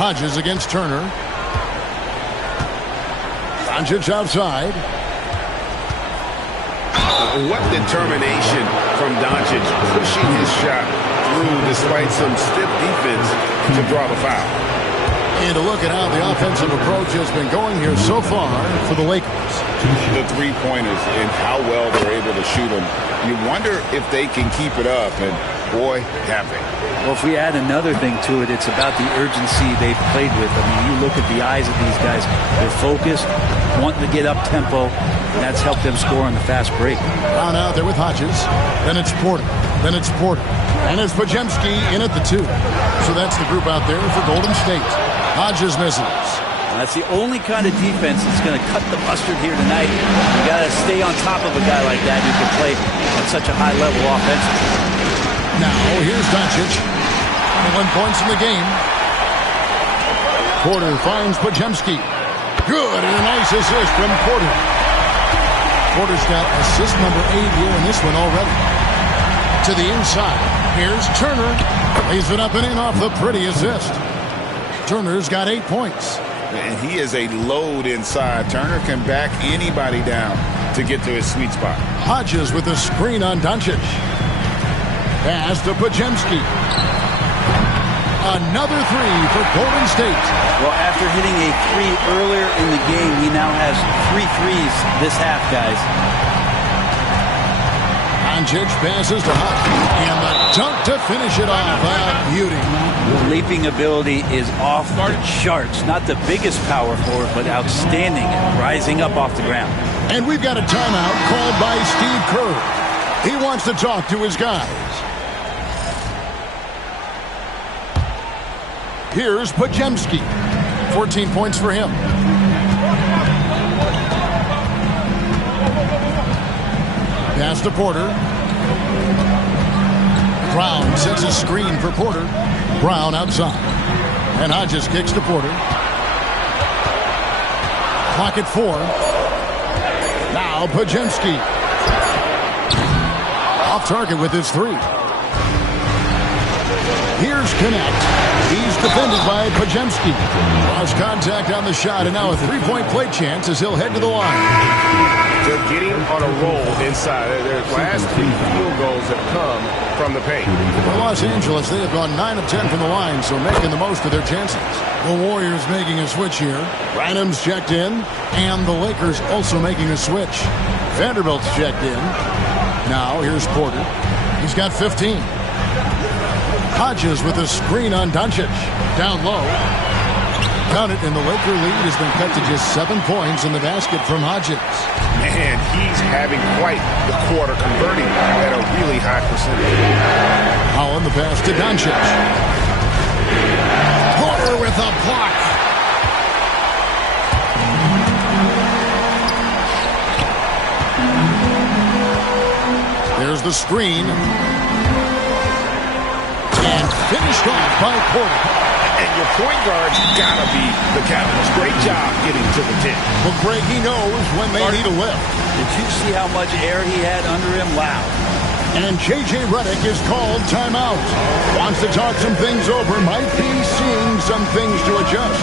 Hodges against Turner. Doncic outside. What determination from Doncic, pushing his shot through despite some stiff defense to draw the foul. And to look at how the offensive approach has been going here so far for the Lakers. The three-pointers and how well they're able to shoot them. You wonder if they can keep it up, and boy, have they. Well, if we add another thing to it, it's about the urgency they've played with. I mean, you look at the eyes of these guys. They're focused, wanting to get up-tempo, and that's helped them score on the fast break. Brown out there with Hodges. Then it's Porter. Then it's Porter. And it's Podziemski in at the 2. So that's the group out there for Golden State. Hodges misses. That's the only kind of defense that's going to cut the mustard here tonight. You got to stay on top of a guy like that who can play at such a high level offensively. Now here's Doncic. 21 points in the game. Porter finds Podziemski. Good, and a nice assist from Porter. Porter's got assist number 8 here in this one already. To the inside. Here's Turner. Lays it up and in off the pretty assist. Turner's got 8 points. And he is a load inside. Turner can back anybody down to get to his sweet spot. Hodges with a screen on Doncic. Pass to Podziemski. Another 3 for Golden State. Well, after hitting a 3 earlier in the game, he now has 3 threes this half, guys. Doncic passes to Hodges. And the dunk to finish it off. A beauty. The leaping ability is off the charts. Not the biggest power forward, but outstanding at rising up off the ground. And we've got a timeout called by Steve Kerr. He wants to talk to his guys. Here's Podziemski. 14 points for him. Pass to Porter. Brown sets a screen for Porter. Brown outside. And Hodges kicks to Porter. Clock at 4. Now Podziemski. Off target with his 3. Here's Connect. He's defended by Podziemski. Lost contact on the shot, and now a 3-point play chance as he'll head to the line. They're getting on a roll inside. Their last 3 field goals have come from the paint. For Los Angeles, they have gone 9 of 10 from the line, so making the most of their chances. The Warriors making a switch here. Branham's checked in, and the Lakers also making a switch. Vanderbilt's checked in. Now here's Porter. He's got 15. Hodges with a screen on Doncic. Down low. Count it, and the Laker lead has been cut to just 7 points in the basket from Hodges. Man, he's having quite the quarter, converting at a really high percentage. Holland the pass to Doncic. Porter with a block. There's the screen. And finished off by Porter. And your point guard's gotta be the catalyst. Great job getting to the 10. But Greg, he knows when they need a lift. Did you see how much air he had under him? Wow. And J.J. Redick is called timeout. Wants to talk some things over. Might be seeing some things to adjust.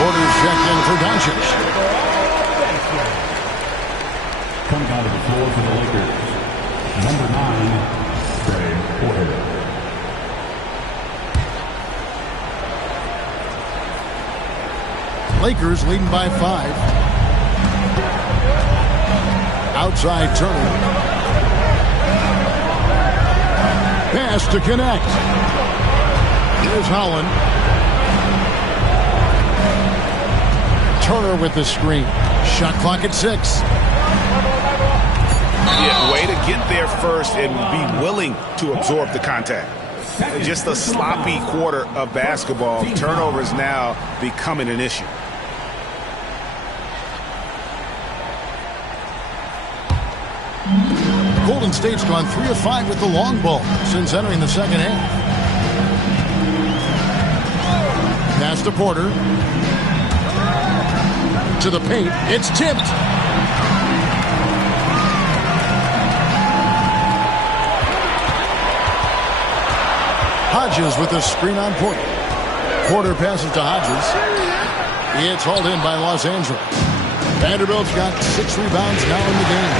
Porter's checked in for Doncic. Coming out of the floor for the Lakers, number 9, Trey Porter. Lakers leading by 5. Outside Turner. Pass to Connect. Here's Holland. Turner with the screen. Shot clock at 6. Yeah, way to get there first and be willing to absorb the contact. Just a sloppy quarter of basketball. Turnovers now becoming an issue. Golden State's gone 3 of 5 with the long ball since entering the second half. Pass to Porter. To the paint. It's tipped. Hodges with a screen on Porter. Porter passes to Hodges. It's hauled in by Los Angeles. Vanderbilt's got 6 rebounds now in the game.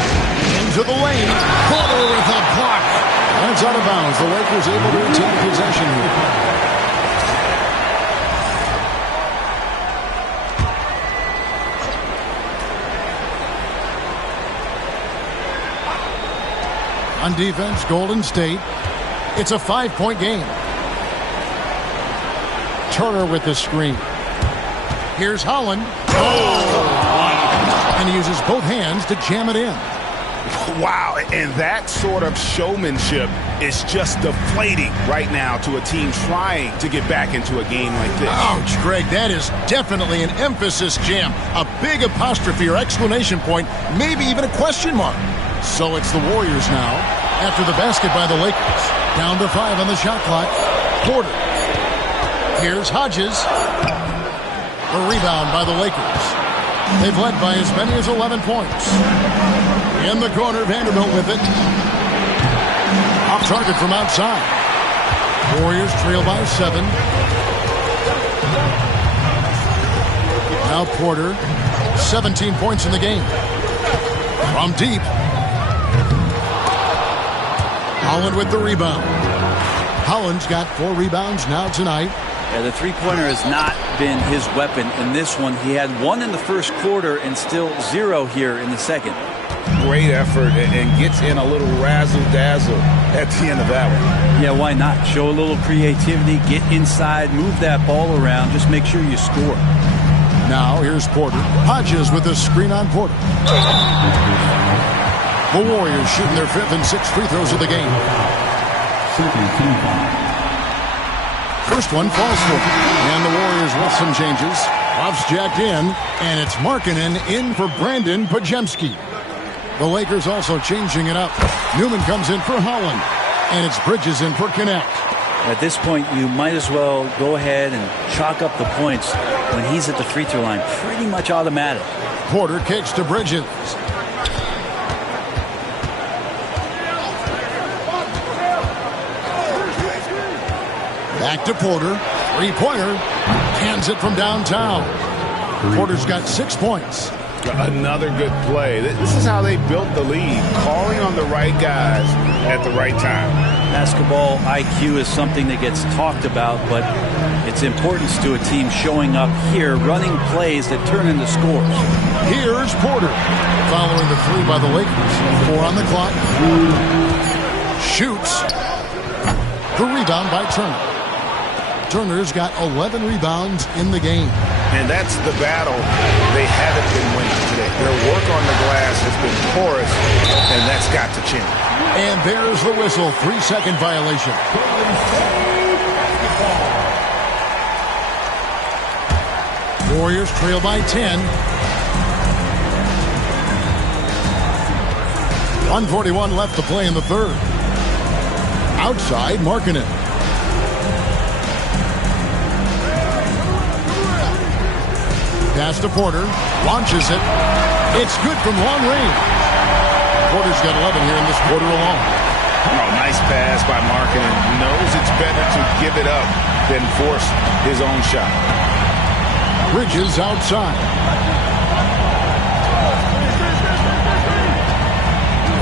Into the lane. Porter with a block. That's out of bounds. The Lakers able to retain possession here. On defense, Golden State. It's a 5-point game. Turner with the screen. Here's Holland. And he uses both hands to jam it in. Wow, and that sort of showmanship is just deflating right now to a team trying to get back into a game like this. Ouch, Greg, that is definitely an emphasis jam. A big apostrophe or exclamation point, maybe even a question mark. So it's the Warriors now after the basket by the Lakers. Down to 5 on the shot clock. Porter. Here's Hodges. A rebound by the Lakers. They've led by as many as 11 points. In the corner, Vanderbilt with it. Off target from outside. Warriors trail by 7. Now Porter. 17 points in the game. From deep. Holland with the rebound. Holland's got 4 rebounds now tonight. Yeah, the three-pointer has not been his weapon in this one. He had 1 in the first quarter and still 0 here in the second. Great effort and gets in a little razzle-dazzle at the end of that one. Yeah, why not? Show a little creativity, get inside, move that ball around, just make sure you score. Now here's Porter. Hodges with a screen on Porter. The Warriors shooting their 5th and 6th free throws of the game. First one falls for them. And the Warriors with some changes. Ruff's jacked in, and it's Markkanen in for Brandon Podziemski. The Lakers also changing it up. Newman comes in for Holland, and it's Bridges in for Connect. At this point, you might as well go ahead and chalk up the points when he's at the free throw line. Pretty much automatic. Porter kicks to Bridges. Back to Porter. 3-pointer. Hands it from downtown. Porter's got 6 points. Another good play. This is how they built the lead. Calling on the right guys at the right time. Basketball IQ is something that gets talked about, but its importance to a team showing up here, running plays that turn into scores. Here's Porter. Following the 3 by the Lakers. 4 on the clock. Shoots. The rebound by Turner. Turner's got 11 rebounds in the game. And that's the battle they haven't been winning today. Their work on the glass has been porous, and that's got to change. And there's the whistle. 3-second violation. Warriors trail by 10. 1:41 left to play in the third. Outside, Markkanen. Pass to Porter. Launches it. It's good from long range. Porter's got 11 here in this quarter alone. Oh, nice pass by Markkanen. Knows it's better to give it up than force his own shot. Bridges outside.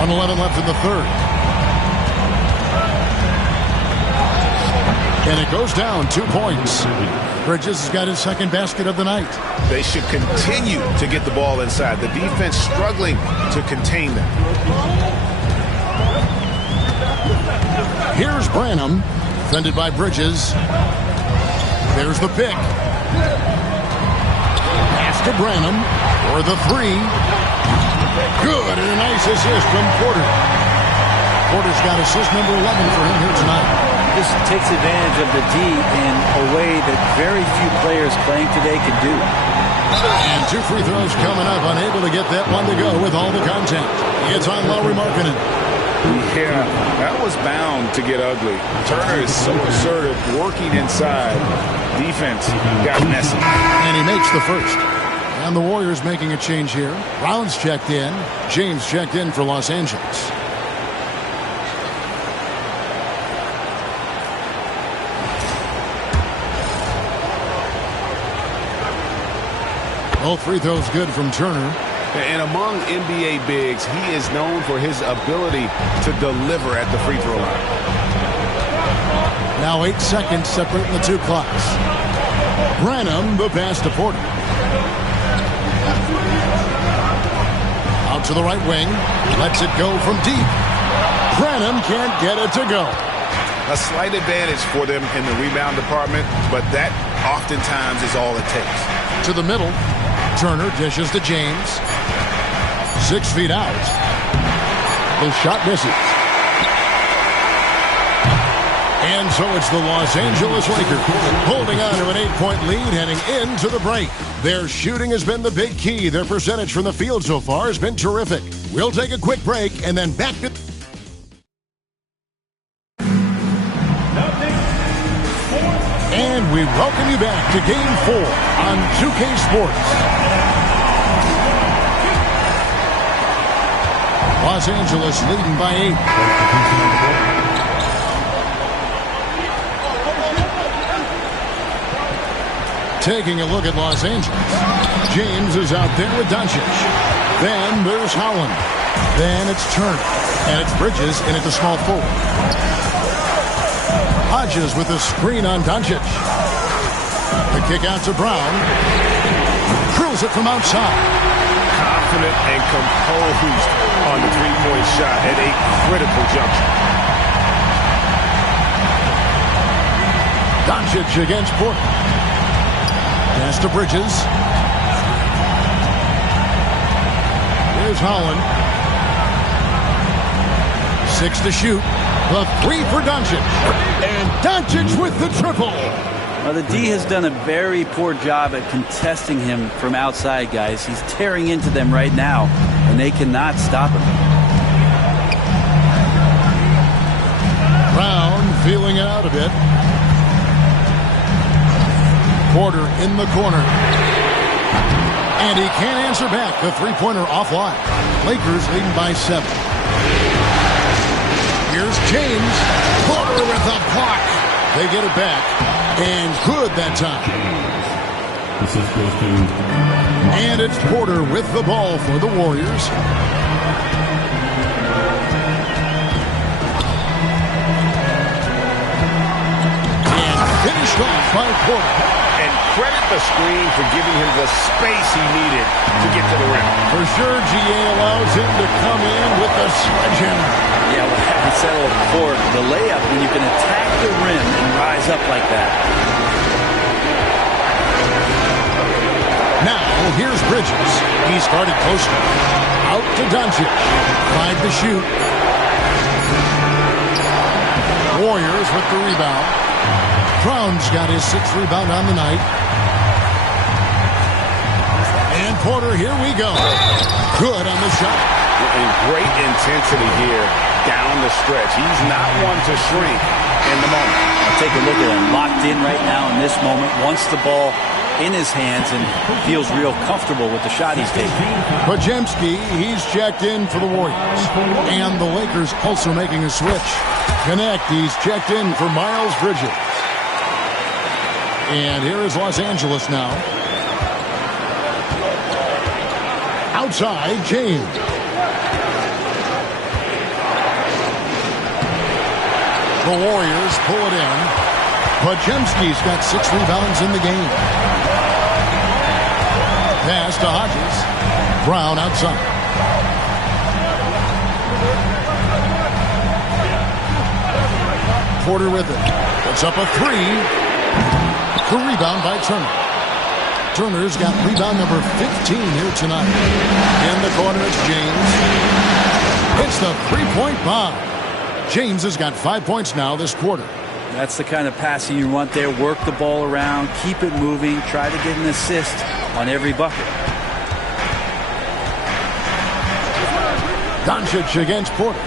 1:11 left in the third. And it goes down 2 points. Bridges has got his second basket of the night. They should continue to get the ball inside. The defense struggling to contain them. Here's Branham, defended by Bridges. There's the pick. Pass to Branham for the 3. Good, and a nice assist from Porter. Porter's got assist number 11 for him here tonight. This takes advantage of the D in a way that very few players playing today can do. And 2 free throws coming up, unable to get that one to go with all the contact. It's on Lauri Markkanen. He Yeah, that was bound to get ugly. Turner is so assertive, working inside. Defense got messy. And he makes the first. And the Warriors making a change here. Brown's checked in. James checked in for Los Angeles. Both free throws good from Turner. And among NBA bigs, he is known for his ability to deliver at the free throw line. Now 8 seconds separating the two clocks. Branham, the pass to Porter. Out to the right wing. Lets it go from deep. Branham can't get it to go. A slight advantage for them in the rebound department, but that oftentimes is all it takes. To the middle. Turner dishes to James. 6 feet out. The shot misses. And so it's the Los Angeles Lakers holding on to an 8-point lead heading into the break. Their shooting has been the big key. Their percentage from the field so far has been terrific. We'll take a quick break and then back to... And we welcome you back to Game 4 on 2K Sports. Los Angeles leading by 8. Taking a look at Los Angeles. James is out there with Doncic. Then there's Howland. Then it's Turner. And it's Bridges in at the small forward. Hodges with a screen on Doncic. The kick out to Brown. Drills it from outside. Confident and composed on the three-point shot at a critical juncture. Doncic against Porter. Pass to Bridges. Here's Howland. 6 to shoot. The 3 for Doncic. And Doncic with the triple. Well, the D has done a very poor job at contesting him from outside, guys. He's tearing into them right now, and they cannot stop him. Brown feeling it out a bit. Porter in the corner. And he can't answer back. The three-pointer offline. Lakers leading by 7. Here's James. Porter with a block. They get it back. And good that time. And it's Porter with the ball for the Warriors. And finished off by Porter. And credit the screen for giving him the space he needed to get to the rim. For sure, GA allows him to come in with the sledgehammer. Yeah, well, I said it before, the layup, when you can attack the rim and rise up like that. Now, here's Bridges. He started closer. Out to Doncic. 5 to shoot. Warriors with the rebound. Brown's got his 6th rebound on the night. And Porter, here we go. Good on the shot. And great intensity here down the stretch. He's not one to shrink in the moment. Take a look at him. Locked in right now in this moment. Wants the ball in his hands and feels real comfortable with the shot he's taking. Podziemski, he's checked in for the Warriors. And the Lakers also making a switch. Connect, he's checked in for Miles Bridges. And here is Los Angeles now. Outside, James. The Warriors pull it in. Podziemski's got 6 rebounds in the game. Pass to Hodges. Brown outside. Porter with it. Puts up a 3. The rebound by Turner. Turner's got rebound number 15 here tonight. In the corner, it's James. It's the three-point bomb. James has got 5 points now this quarter. That's the kind of passing you want there. Work the ball around, keep it moving, try to get an assist on every bucket. Doncic against Porter.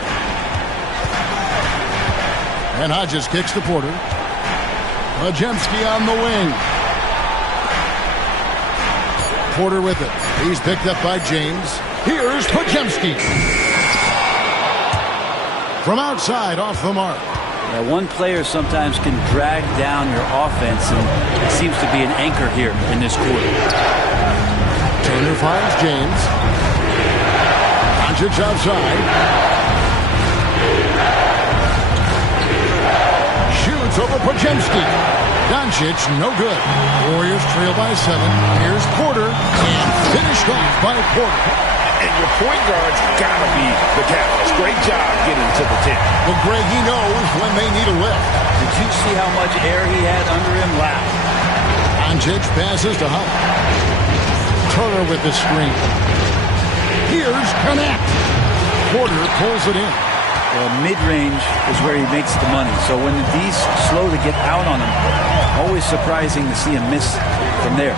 And Hodges kicks to Porter. Podziemski on the wing. Porter with it. He's picked up by James. Here's Podziemski. From outside, off the mark. Yeah, one player sometimes can drag down your offense, and it seems to be an anchor here in this quarter. Turner finds James. Doncic outside. Shoots over Podziemski. Doncic, no good. Warriors trail by 7. Here's Porter, and finished off by Porter. And your point guard's got to be the catalyst. Great job getting to the 10. Well, Greg, he knows when they need a lift. Did you see how much air he had under him? Wow. Doncic passes to Hunt. Turner with the screen. Here's Connect. Porter pulls it in. Mid-range is where he makes the money. So when the D's slow to get out on him, always surprising to see him miss from there.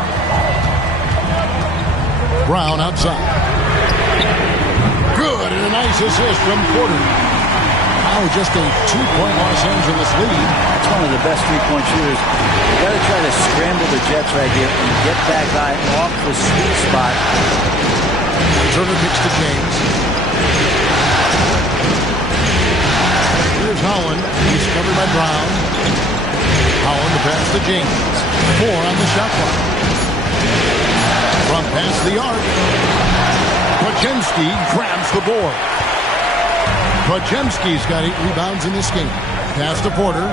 Brown outside. Good, and a nice assist from Porter. Now just a 2-point Los Angeles lead. That's one of the best three-point shooters. You got to try to scramble the Jets right here and get that guy off the sweet spot. Turner kicks to James. Here's Holland. He's covered by Brown. Holland the pass to James. 4 on the shot clock. Front pass the arc. Podziemski grabs the board. Podziemski's got 8 rebounds in this game. Pass to Porter.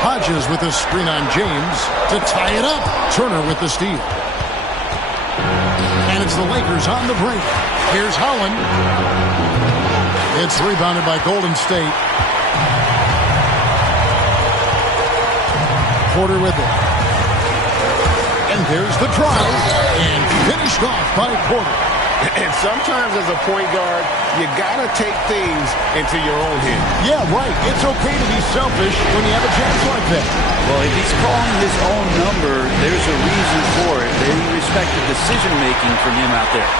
Hodges with a screen on James to tie it up. Turner with the steal. And it's the Lakers on the break. Here's Holland. It's rebounded by Golden State. Porter with it. And there's the drive. And finished off by Porter. And sometimes as a point guard, you got to take things into your own hand. Yeah, right. It's okay to be selfish when you have a chance like that. Well, if he's calling his own number, there's a reason for it. They respect the decision-making from him out there.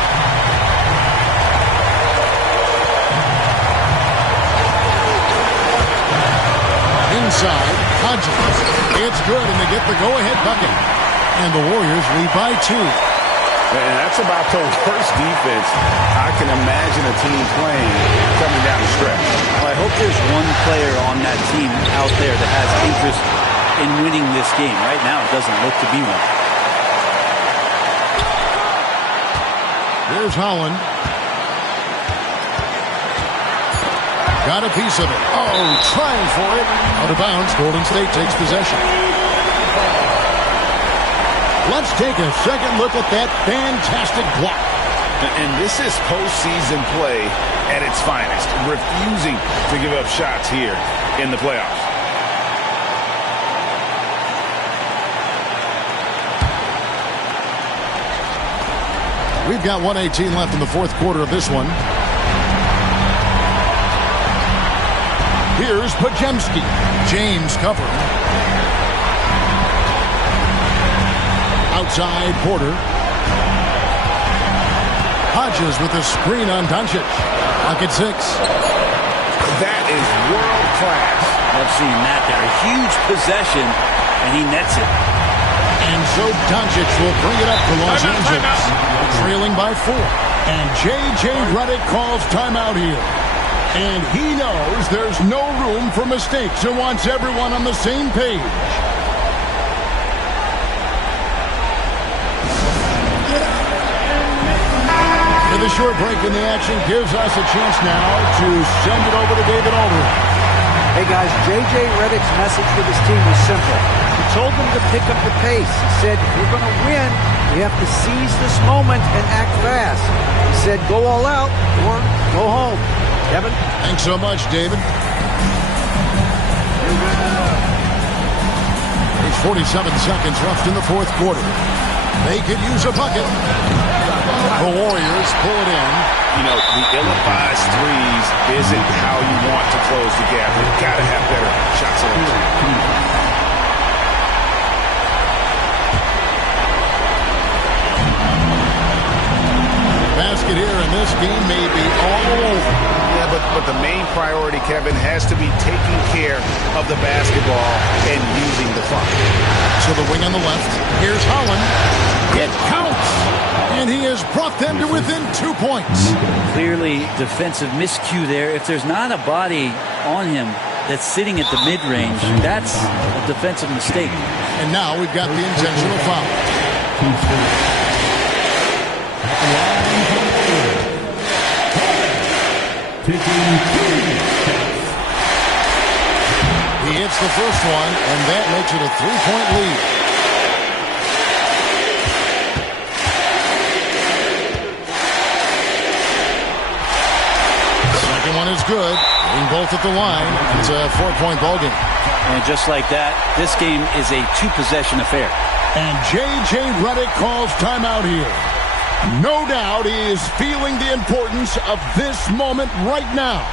Inside, Hodges. It's good, and they get the go-ahead bucket. And the Warriors lead by 2. And that's about the worst defense I can imagine a team playing coming down the stretch. Well, I hope there's one player on that team out there that has interest in winning this game. Right now, it doesn't look to be one. Here's Holland. Got a piece of it. Oh, trying for it. Out of bounds. Golden State takes possession. Let's take a second look at that fantastic block. And this is postseason play at its finest. Refusing to give up shots here in the playoffs. We've got 1:18 left in the fourth quarter of this one. Here's Podziemski. James covering. Outside, Porter. Hodges with a screen on Doncic. Pocket 6. That is world class. Love seeing that there. A huge possession, and he nets it. And so Doncic will bring it up for Los Angeles. Trailing by 4. And J.J. Redick calls timeout here. And he knows there's no room for mistakes and wants everyone on the same page. The short break in the action gives us a chance now to send it over to David Aldridge. Hey guys, J.J. Redick's message for this team was simple. He told them to pick up the pace. He said, if you're going to win, you have to seize this moment and act fast. He said, go all out or go home. Kevin? Thanks so much, David. There's 47 seconds left in the fourth quarter. They could use a bucket. The Warriors pull it in. You know, the ill-advised threes isn't how you want to close the gap. You've got to have better shot selection. game may be all over. Yeah, but the main priority, Kevin, has to be taking care of the basketball and using the clock. To the wing on the left. Here's Holland. It counts. And he has brought them to within 2 points. Clearly defensive miscue there. If there's not a body on him that's sitting at the mid-range, that's a defensive mistake. And now we've got the intentional foul. He hits the first one, and that makes it a 3-point lead. Second one is good. Getting both at the line. It's a 4-point ball game. And just like that, this game is a 2-possession affair. And J.J. Redick calls timeout here. No doubt he is feeling the importance of this moment right now.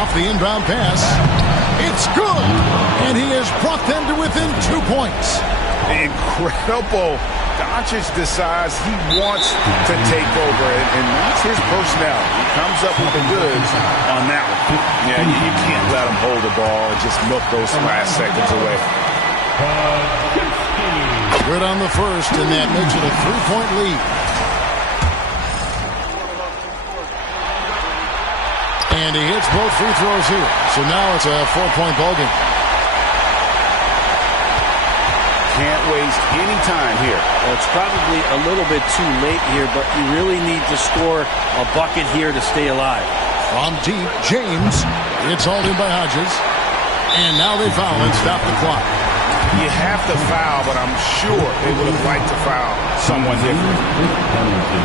Off the inbound pass. It's good. And he has brought them to within 2 points. Incredible. Doncic decides he wants to take over, and that's his personnel. He comes up with the goods on that one. Yeah, you can't let him hold the ball and just milk those last seconds away. Good on the first, and that makes it a 3-point lead. And he hits both free throws here. So now it's a 4-point ball game. Can't waste any time here. Well, it's probably a little bit too late here, but you really need to score a bucket here to stay alive. From deep, James. It's hauled in by Hodges. And now they foul and stop the clock. You have to foul, but I'm sure they would have liked to foul someone different.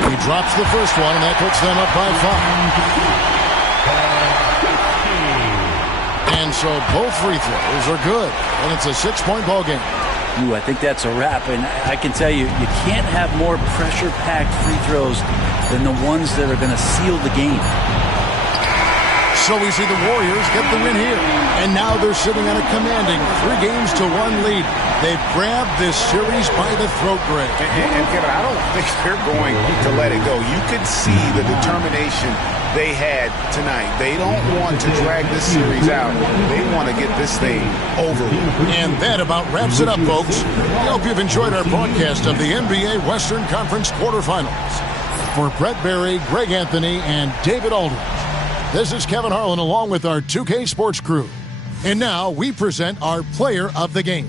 He drops the first one, and that puts them up by 5. And so both free throws are good. And it's a 6-point ball game. Ooh, I think that's a wrap. And I can tell you, you can't have more pressure-packed free throws than the ones that are going to seal the game. So we see the Warriors get the win here. And now they're sitting on a commanding 3-1 lead. They've grabbed this series by the throat, Greg. And Kevin, I don't think they're going to let it go. You could see the determination they had tonight. They don't want to drag this series out. They want to get this thing over with. And that about wraps it up, folks. We hope you've enjoyed our broadcast of the NBA Western Conference quarterfinals. For Brett Berry, Greg Anthony, and David Aldridge, this is Kevin Harlan along with our 2K Sports crew. And now we present our player of the game.